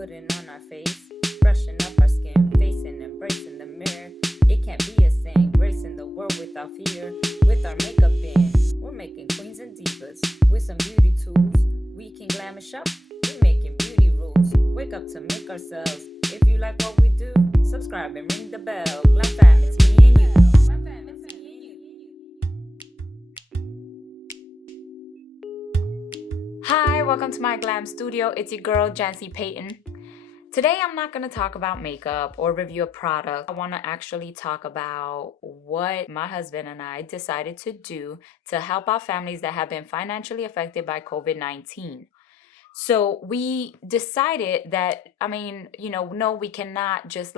putting on our face, freshen up our skin, facing, embracing the mirror. It can't be a sin, gracing the world without fear. With our makeup in, we're making queens and divas. With some beauty tools, we can glamish up. We're making beauty rules. Wake up to make ourselves. If you like what we do, subscribe and ring the bell. Glam fam, it's me and you. Hi, welcome to my glam studio. It's your girl, Jancy Payton. Today, I'm not going to talk about makeup or review a product. I want to actually talk about what my husband and I decided to do to help out families that have been financially affected by COVID-19. So we decided that, no, we cannot just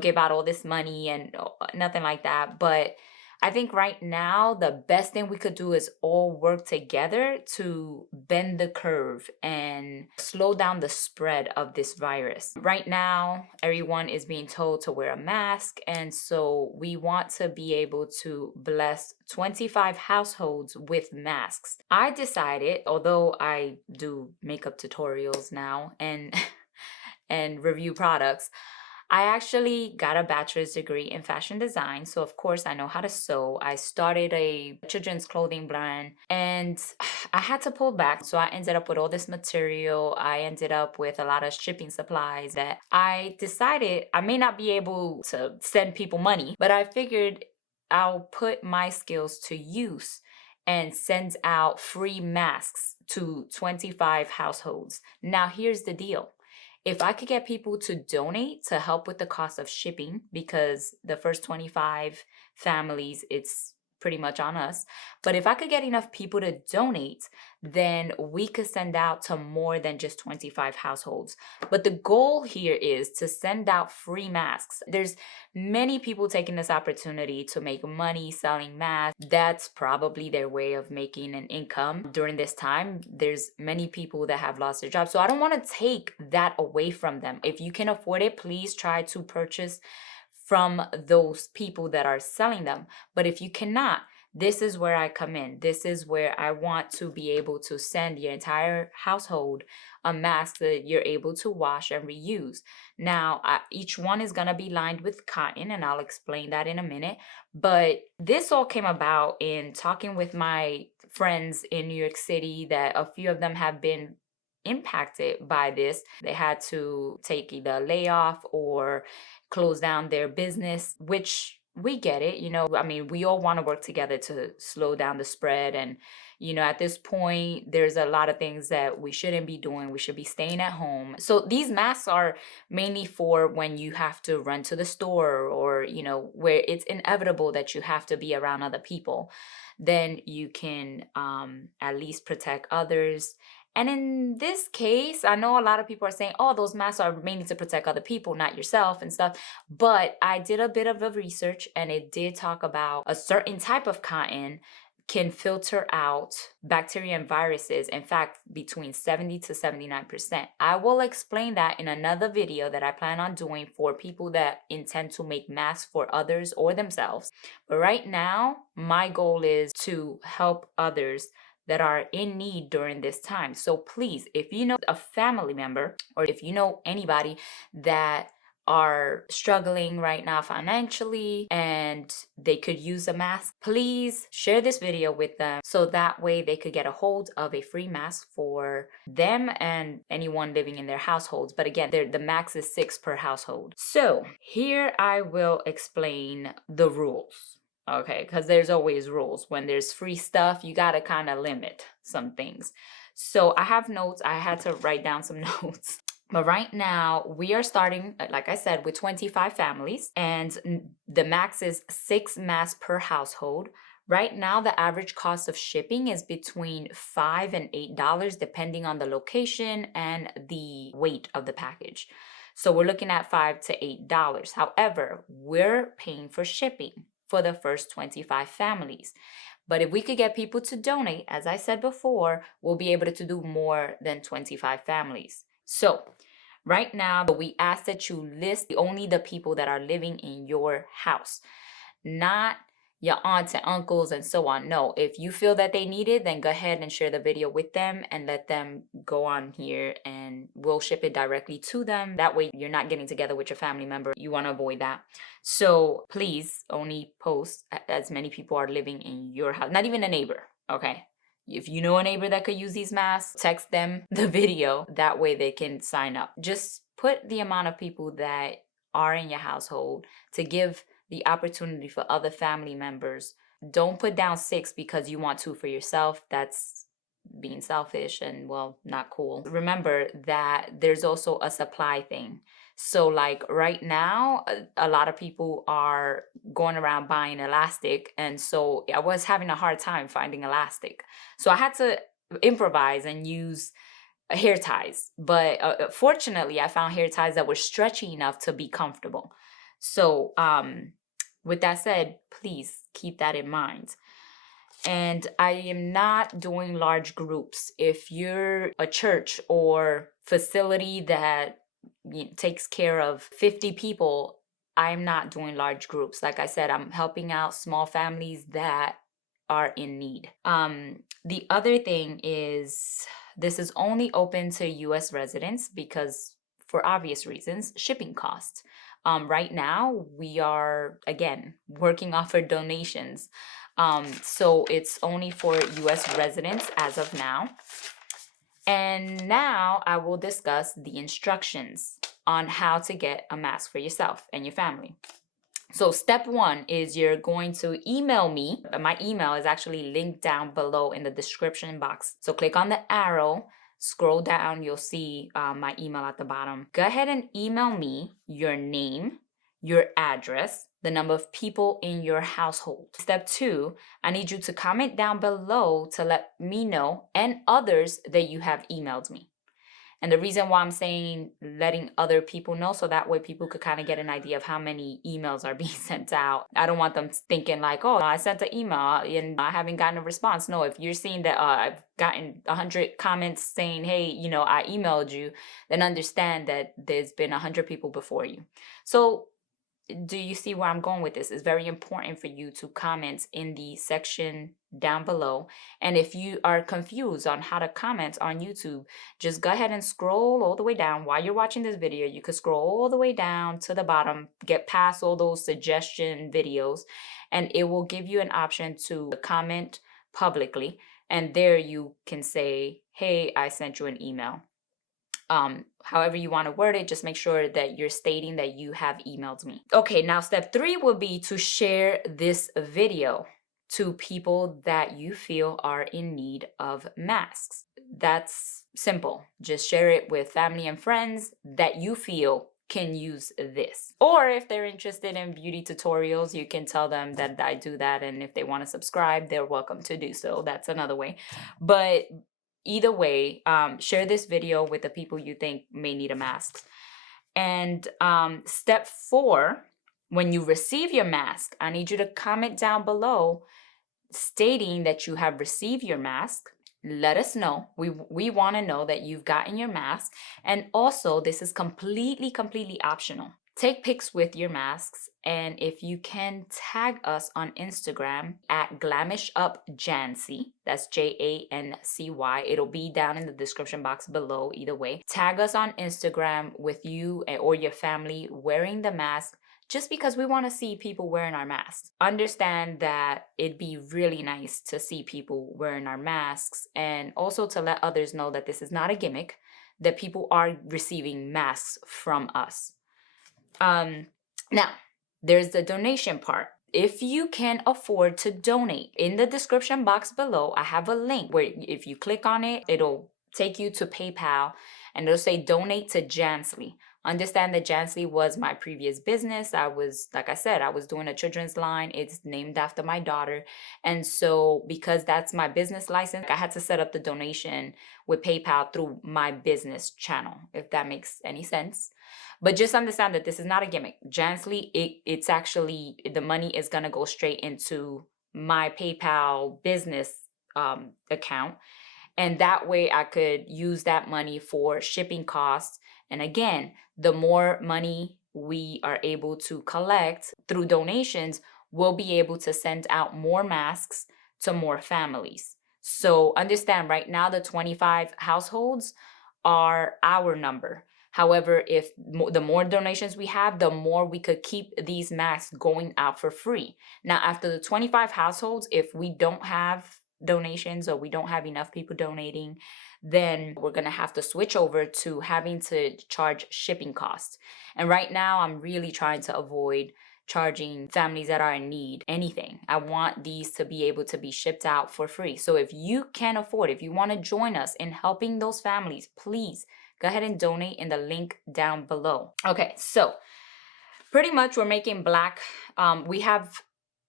give out all this money and nothing like that. But I think right now, the best thing we could do is all work together to bend the curve and slow down the spread of this virus. Right now, everyone is being told to wear a mask. And so we want to be able to bless 25 households with masks. I decided, although I do makeup tutorials now and review products, I actually got a bachelor's degree in fashion design. So of course I know how to sew. I started a children's clothing brand and I had to pull back. So I ended up with all this material. I ended up with a lot of shipping supplies that I decided I may not be able to send people money, but I figured I'll put my skills to use and send out free masks to 25 households. Now here's the deal. If I could get people to donate to help with the cost of shipping, because the first 25 families, it's pretty much on us. But if I could get enough people to donate, then we could send out to more than just 25 households. But the goal here is to send out free masks. There's many people taking this opportunity to make money selling masks. That's probably their way of making an income during this time. There's many people that have lost their jobs. So I don't want to take that away from them. If you can afford it, please try to purchase from those people that are selling them. But if you cannot, this is where I come in. This is where I want to be able to send your entire household a mask that you're able to wash and reuse. Now, each one is going to be lined with cotton, and I'll explain that in a minute. But this all came about in talking with my friends in New York City, that a few of them have been impacted by this. They had to take either a layoff or close down their business, which we get it. We all want to work together to slow down the spread. And, at this point, there's a lot of things that we shouldn't be doing. We should be staying at home. So these masks are mainly for when you have to run to the store or, where it's inevitable that you have to be around other people. Then you can at least protect others. And in this case, I know a lot of people are saying, oh, those masks are mainly to protect other people, not yourself and stuff. But I did a bit of a research and it did talk about a certain type of cotton can filter out bacteria and viruses, in fact, between 70 to 79%. I will explain that in another video that I plan on doing for people that intend to make masks for others or themselves. But right now, my goal is to help others that are in need during this time. So please, if you know a family member or if you know anybody that are struggling right now financially and they could use a mask, please share this video with them so that way they could get a hold of a free mask for them and anyone living in their households. But again, the max is 6 per household. So here I will explain the rules. Okay, because there's always rules. When there's free stuff, you got to kind of limit some things. So I have notes. I had to write down some notes. But right now, we are starting, like I said, with 25 families. And the max is 6 masks per household. Right now, the average cost of shipping is between $5 and $8, depending on the location and the weight of the package. So we're looking at $5 to $8. However, we're paying for shipping for the first 25 families. But if we could get people to donate, as I said before, we'll be able to do more than 25 families. So right now, we ask that you list only the people that are living in your house, not your aunts and uncles and so on. No, if you feel that they need it, then go ahead and share the video with them and let them go on here and we'll ship it directly to them. That way you're not getting together with your family member. You want to avoid that. So please only post as many people are living in your house, not even a neighbor, okay? If you know a neighbor that could use these masks, text them the video. That way they can sign up. Just put the amount of people that are in your household to give the opportunity for other family members. Don't put down 6 because you want 2 for yourself. That's being selfish and, well, not cool. Remember that there's also a supply thing. So like right now, a lot of people are going around buying elastic. And so I was having a hard time finding elastic. So I had to improvise and use hair ties. But fortunately, I found hair ties that were stretchy enough to be comfortable. So with that said, please keep that in mind. And I am not doing large groups. If you're a church or facility that takes care of 50 people, I'm not doing large groups. Like I said, I'm helping out small families that are in need. The other thing is this is only open to US residents because, for obvious reasons, shipping costs. Right now, we are, again, working off our donations. So it's only for US residents as of now. And now I will discuss the instructions on how to get a mask for yourself and your family. So step 1 is you're going to email me. My email is actually linked down below in the description box. So click on the arrow, scroll down, you'll see my email at the bottom. Go ahead and email me your name, your address, the number of people in your household. Step 2, I need you to comment down below to let me know and others that you have emailed me. And the reason why I'm saying letting other people know, so that way people could kind of get an idea of how many emails are being sent out. I don't want them thinking like, oh, I sent an email and I haven't gotten a response. No, if you're seeing that I've gotten 100 comments saying, hey, I emailed you, then understand that there's been 100 people before you. So do you see where I'm going with this? It's very important for you to comment in the section down below. And if you are confused on how to comment on YouTube, just go ahead and scroll all the way down. While you're watching this video, you could scroll all the way down to the bottom, get past all those suggestion videos, and it will give you an option to comment publicly. And there you can say, hey, I sent you an email. However you want to word it, just make sure that you're stating that you have emailed me. Okay, now step 3 will be to share this video to people that you feel are in need of masks. That's simple. Just share it with family and friends that you feel can use this. Or if they're interested in beauty tutorials, you can tell them that I do that, and if they want to subscribe, they're welcome to do so. That's another way. But either way, share this video with the people you think may need a mask. And step 4, when you receive your mask, I need you to comment down below stating that you have received your mask. Let us know. We want to know that you've gotten your mask. And also, this is completely optional. Take pics with your masks, and if you can, tag us on Instagram at glamishupjancy. That's Jancy. It'll be down in the description box below either way. Tag us on Instagram with you or your family wearing the mask, just because we want to see people wearing our masks. Understand that it'd be really nice to see people wearing our masks, and also to let others know that this is not a gimmick, that people are receiving masks from us. Now, there's the donation part. If you can afford to donate, in the description box below, I have a link where if you click on it, it'll take you to PayPal, and it'll say donate to Jancy. Understand that Jancy was my previous business. Like I said, I was doing a children's line. It's named after my daughter. And so because that's my business license, I had to set up the donation with PayPal through my business channel, if that makes any sense. But just understand that this is not a gimmick. Jancy, it's actually, the money is going to go straight into my PayPal business account. And that way I could use that money for shipping costs. And again, the more money we are able to collect through donations, we'll be able to send out more masks to more families. So understand, right now the 25 households are our number. However, if the more donations we have, the more we could keep these masks going out for free. Now, after the 25 households, if we don't have donations or we don't have enough people donating, then we're going to have to switch over to having to charge shipping costs. And right now, I'm really trying to avoid charging families that are in need anything. I want these to be able to be shipped out for free. So if you can afford, if you want to join us in helping those families, please go ahead and donate in the link down below. Okay, so pretty much we're making black. We have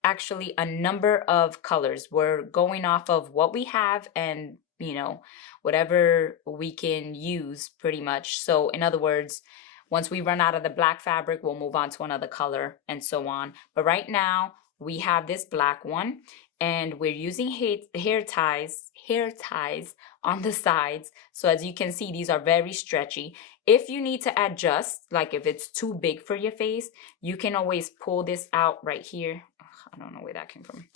actually a number of colors. We're going off of what we have and, you know, whatever we can use pretty much. So in other words, once we run out of the black fabric, we'll move on to another color and so on. But right now we have this black one and we're using hair ties on the sides. So as you can see, these are very stretchy. If you need to adjust, like if it's too big for your face, you can always pull this out right here. I don't know where that came from,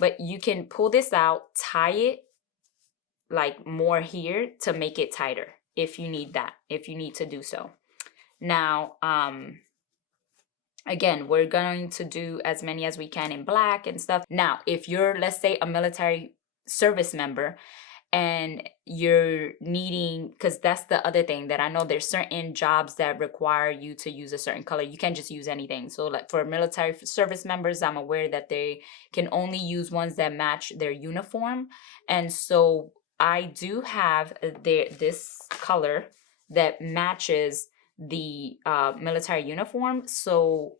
but you can pull this out, tie it like more here to make it tighter if you need that, if you need to do so. Now, again, we're going to do as many as we can in black and stuff. Now, if you're, let's say, a military service member and you're needing, because that's the other thing that I know, there's certain jobs that require you to use a certain color. You can't just use anything. So like for military service members, I'm aware that they can only use ones that match their uniform. And so I do have this color that matches the military uniform. So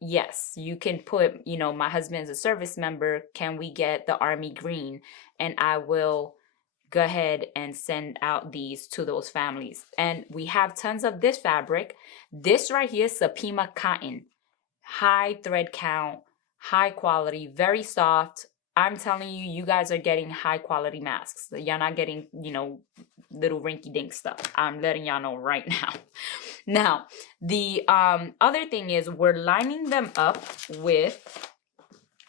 yes, you can put, you know, my husband's a service member, can we get the army green? And I will go ahead and send out these to those families. And we have tons of this fabric. This right here is supima cotton, high thread count, high quality, very soft. I'm telling you, you guys are getting high quality masks. You're not getting, you know, little rinky dink stuff. I'm letting y'all know right now. Now, the other thing is we're lining them up with,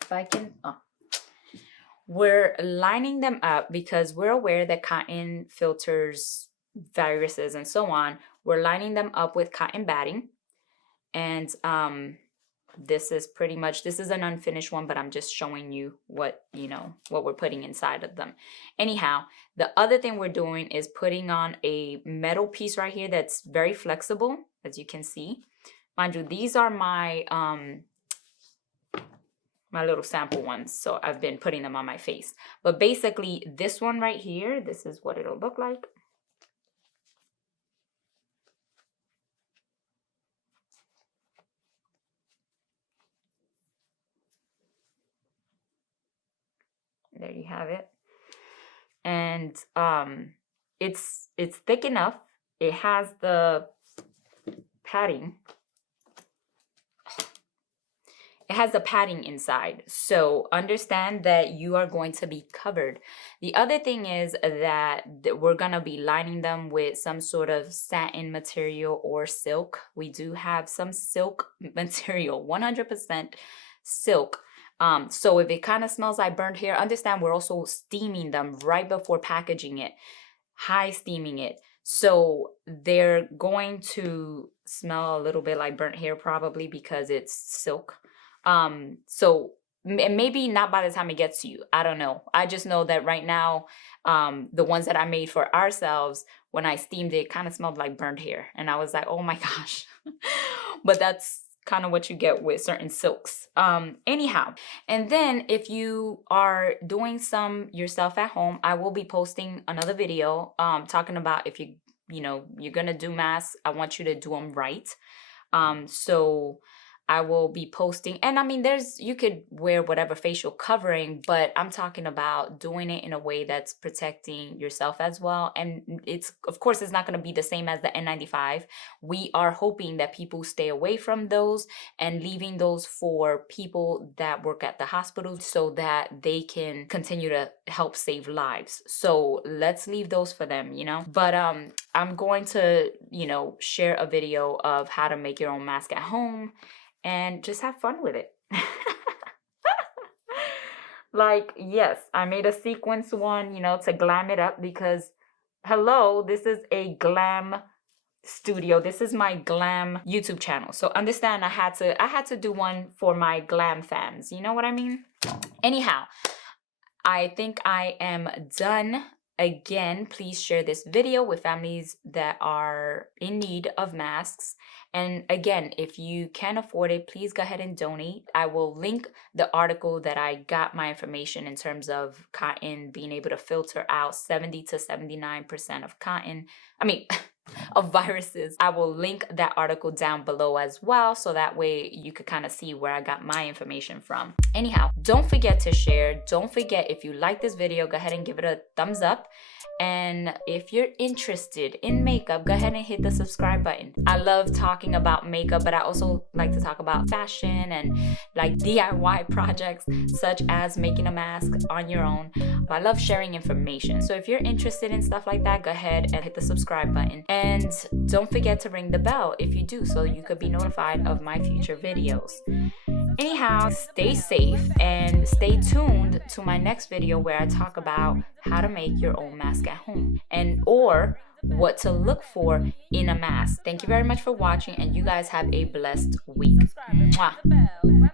if I can, we're lining them up because we're aware that cotton filters viruses and so on. We're lining them up with cotton batting. And this is pretty much, this is an unfinished one, but I'm just showing you what, you know, what we're putting inside of them. Anyhow, the other thing we're doing is putting on a metal piece right here that's very flexible, as you can see. Mind you, these are my my little sample ones, so I've been putting them on my face. But basically, this one right here, this is what it'll look like. There you have it. And it's thick enough. It has the padding. It has the padding inside. So understand that you are going to be covered. The other thing is that we're going to be lining them with some sort of satin material or silk. We do have some silk material, 100% silk. So if it kind of smells like burnt hair, understand we're also steaming them right before packaging it, high steaming it. So they're going to smell a little bit like burnt hair probably because it's silk. So maybe not by the time it gets to you. I don't know. I just know that right now, the ones that I made for ourselves, when I steamed it, kind of smelled like burnt hair. And I was like, oh my gosh. But that's kind of what you get with certain silks. Anyhow, and then if you are doing some yourself at home, I will be posting another video talking about if you're gonna do masks, I want you to do them right. So I will be posting, and I mean, you could wear whatever facial covering, but I'm talking about doing it in a way that's protecting yourself as well. And of course, it's not going to be the same as the N95. We are hoping that people stay away from those and leaving those for people that work at the hospitals so that they can continue to help save lives. So let's leave those for them, But I'm going to, share a video of how to make your own mask at home and just have fun with it. Like, yes, I made a sequence one, you know, to glam it up because, hello, this is a glam studio. This is my glam YouTube channel. So understand I had to do one for my glam fans. You know what I mean? Anyhow, I think I am done. Again, please share this video with families that are in need of masks. And again, if you can afford it, please go ahead and donate. I will link the article that I got my information in terms of cotton being able to filter out 70 to 79% of cotton. Of viruses. I will link that article down below as well, so that way you could kind of see where I got my information from. Anyhow, don't forget to share. Don't forget, if you like this video, go ahead and give it a thumbs up. And if you're interested in makeup, go ahead and hit the subscribe button. I love talking about makeup, but I also like to talk about fashion and like DIY projects, such as making a mask on your own. But I love sharing information. So if you're interested in stuff like that, go ahead and hit the subscribe button. And don't forget to ring the bell if you do, so you could be notified of my future videos. Anyhow, stay safe and stay tuned to my next video where I talk about how to make your own mask at home or what to look for in a mask. Thank you very much for watching, and you guys have a blessed week. Mwah.